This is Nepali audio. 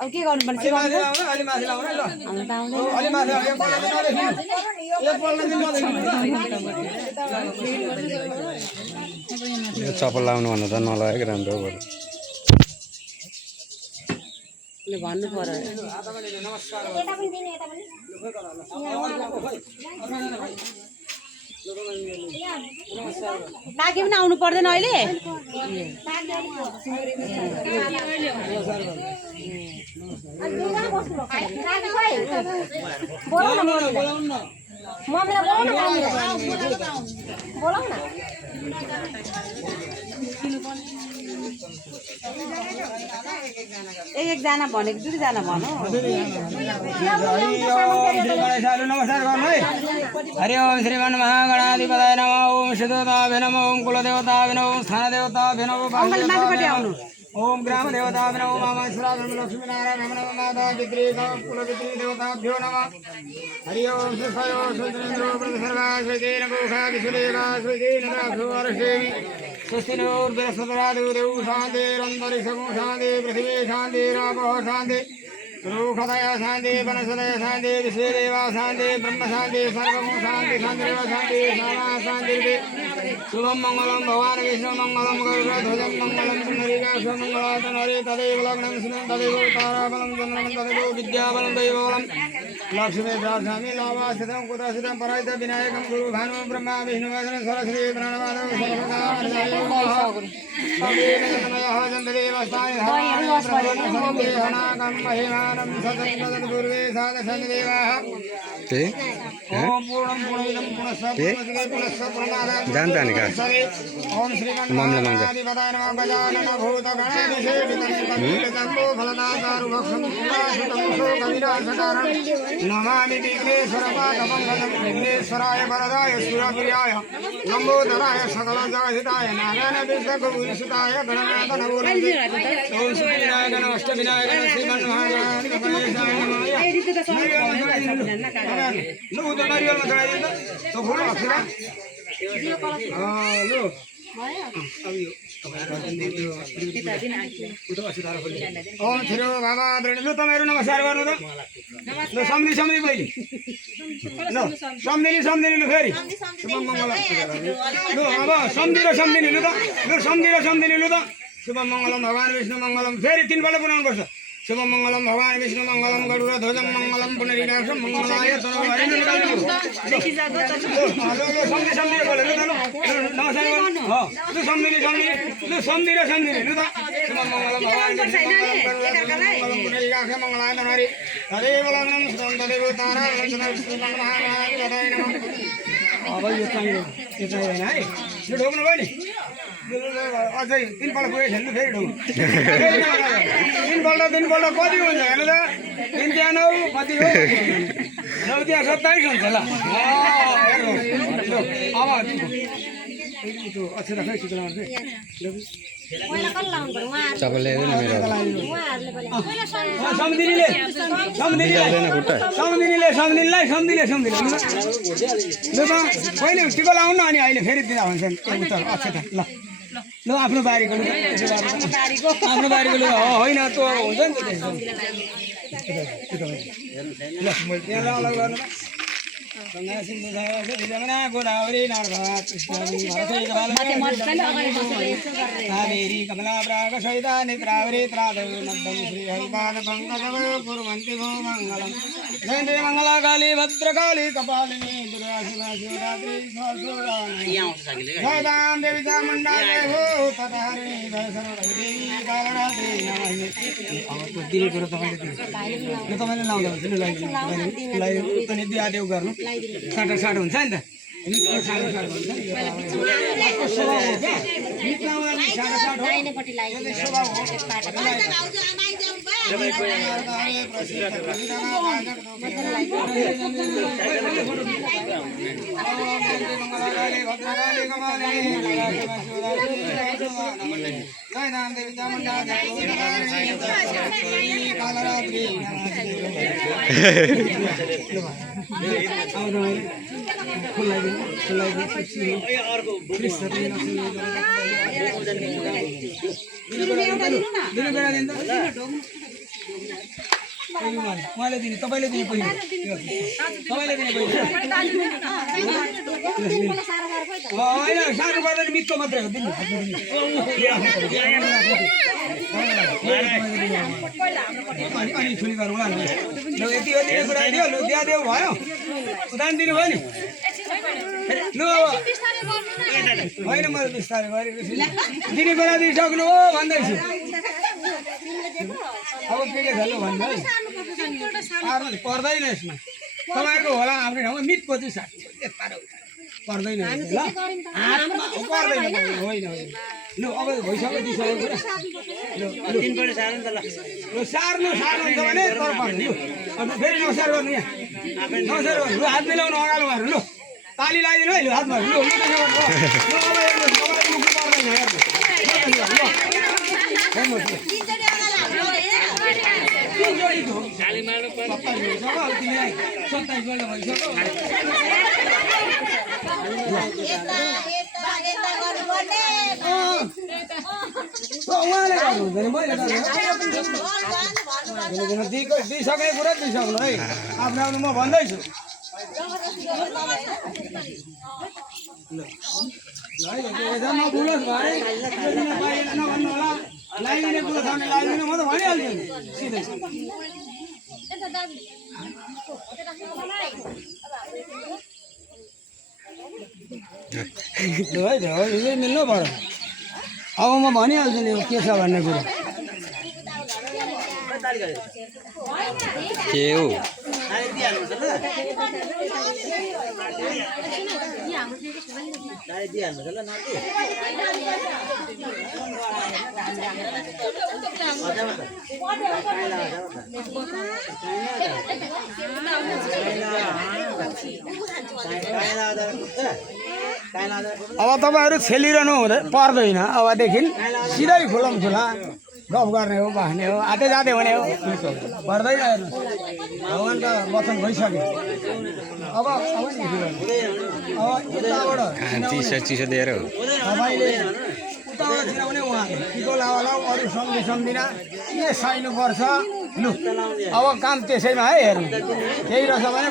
अब के गर्नु पर्छ चप्पल लाउनु भन्दा त नलागेको राम्रो हो भन्नु पर्यो काकी पनि आउनु पर्दैन अहिले एकजना भनेको दुईजना भनौँ नमस्कार गर्नु है हरि ओम श्रीमन् महागणाधिपताय नमः ओम सिद्धदेवताभ्यो नमः ओम कुलदेवताभ्यो नमः ओम स्थानदेवताभ्यो नमः ओम ग्राम देवताभ्यो नमः मामेश्वराभ्यो नमः लक्ष्मीनारायण नमः माता पितृ कुलपितृ देवताभ्यो नमः हरि ओम सुखयो सुन्द्रेन्द्रो प्रसर्वा स्वेतेन गोखा विशुलेवा स्वेतेन राघुवर्षेमि स्वस्ति नो बृहस्पतिरादो देव शान्तिरन्तरिक्षं शान्ति पृथिवी शान्तिरापः शान्ति रूखदय शान्ति वनस्पतय शान्ति विश्वेदेवा शान्ति ब्रह्म शान्ति सर्वं शान्ति शान्तिरेव शान्ति सामा शान्ति शुभं मङ्गलं भगवान् विष्णु मङ्गलं गरुडध्वजं मङ्गलं पुण्डरीकाक्षं मङ्गलायतनं हरे तदेव लग्नं सुनं तदेव ताराबलं चन्द्रमं तदेव विद्याबलं दैवबलं लक्ष्मी दास्यामि लाभास्थितं कुतस्थितं पराजित विनायकं गुरु भानु ब्रह्मा विष्णु वैष्णव सरस्वती प्रणमादं सर्वदानयः चन्द्रदेवस्तानि धारणाकं महिमानं सततं पूर्वे साधशनिदेवाः ओम पूर्णं पूर्णमिदं पुनस्स जानता नहीं का ओम श्रीगणाधिपताय नमः गजानन भूतगणाधिसेवितं फलदातारुभक्षं शोकविनाशकारणं नमामि विघ्नेश्वरपादपङ्कजं विघ्नेश्वराय वरदाय सुरप्रियाय लम्बोदराय सकलजगहिताय नारायण विष्णुभूषिताय गणनाथ नमो नमः ओम श्रीविनायक अष्टविनायक श्रीमन्महागणाधिपतये नमः तो नारियल में चढ़ाई देता तो फूल अक्षरा हाँ लो ओम थिरो बाबा ब्रेड लो तमेरो नमस्कार गर्नु त लो सम्धि सम्धि पहिले लो सम्धि लो फेरि शुभ मङ्गल लो अब सम्धि र सम्धि लो त लो सम्धि लो त शुभ मङ्गलम भगवान विष्णु मङ्गलम फेरि तीनपल्ट पुनाउनु पर्छ शुभ मङ्गलम भगवान विष्णु मङ्गलम गरुडध्वजं मङ्गलम पुण्डरीकाक्षं मङ्गलाय सम्धि बोले नमस्कार सम्धि र सम्धि लु त शुभ मङ्गलम भगवान विष्णु मङ्गलम पुण्डरीकाक्षं मङ्गलाय तनहरि तदेव लग्नं सुतं तदेव तारा अब यो चाहियो हैन है यो ढोक्नु भयो नि अझै तीनपल्ट पुगेछ नि फेरि ढोक्नु तीनपल्ट कति हुन्छ हेर्नु त 3 त्यहाँ 9 कति हो 9 त्यहाँ 27 हुन्छ ल अब अच्छा राख्नु छिटो लाउनु चप्पल ल्याइदेऊ न मेरो सम्धिले ल त पहिले टिको लाउनु अनि अहिले फेरि दिँदा हुन्छ अक्षता ल ल आफ्नो बारीको आफ्नो बारीको लु होइन त हुन्छ नि ल त्यहाँ अलग गर्नु गंगा सिंधु जमुना गोदावरी नर्मदा कृष्णा कावेरी कमला प्राग सहिता नेत्रावरी त्रादवी नद्दं श्री हरिपाद पंकजं कुर्वन्ति भो मंगलम जय मंगला काली भद्रकाली कपालिनी दुर्गा शिवा शिवरात्रि सदां देवी चामुंडा जय हो ततारिणी जय सर्वदेवी कालरात्रि नमस्ते दिने कुरो तपाईले लाउँदा हुन्छ नि लाइभ पनि दियादेउ गर्नु साटा साट हुन्छ नि त धाम देवी चामुण्डा कालरात्रि मैले दिने तपाईँले दिने पहिला तपाईँले दिने पहिला होइन सानो पर्दैन मिठो मात्रै हो दिनु अनि छुरी गरौँ ल यति हो दिने कुरा दियो लु दियो भयो उदान दिनुभयो नि लु होइन मैले बिस्तारै गरेपछि दिने बेला दिइसक्नु हो भन्दैछु अब के छ लु भन्नु है पर्दैन यसमा तपाईँको होला हाम्रो ठाउँमा मिटको चाहिँ साथी पर्दैन ल पर्दैन होइन लु अब भइसक्यो दिइसक्यो कुरा लु सार्नु छ भने तर पर्दैन लु फेरि नौसार गर्नु यहाँ नौसार गर्नु लु हात मिलाउनु अगाडि मार्नु लु ताली लगाइदिनु है लु हातमा लु लु त्यसो गर्नु लु अब हेर्नुहोस् तपाईँले मुख पर्दैन हेर्नुहोस् दिइसके कुरा दिइसक्नु है आफ्नो आफ्नो म भन्दैछु नभुलोस् भरे नभन्नु होला लाइदिने कुरो छ भने लाइदिनु म त भनिहाल्छु सिधै लु है यो मिल्नु पऱ्यो अब म भनिहाल्छु नि के छ भन्ने कुरो के हो अब तपाईँहरू छेलिरहनु पर्दैन अबदेखि सिधै खुलम खुला गफ गर्ने हो बस्ने हो आते जाँदै हुने हो पर्दैन हेर्नु भगवान् त वचन भइसक्यो अब यताबाट चिसो दिएर हो तपाईँले उताबाट छिराउने उहाँ टिको लाउ अरू सम्झिँदिन के साइनुपर्छ लु अब काम त्यसैमा है हेर्नु केही रहेछ भने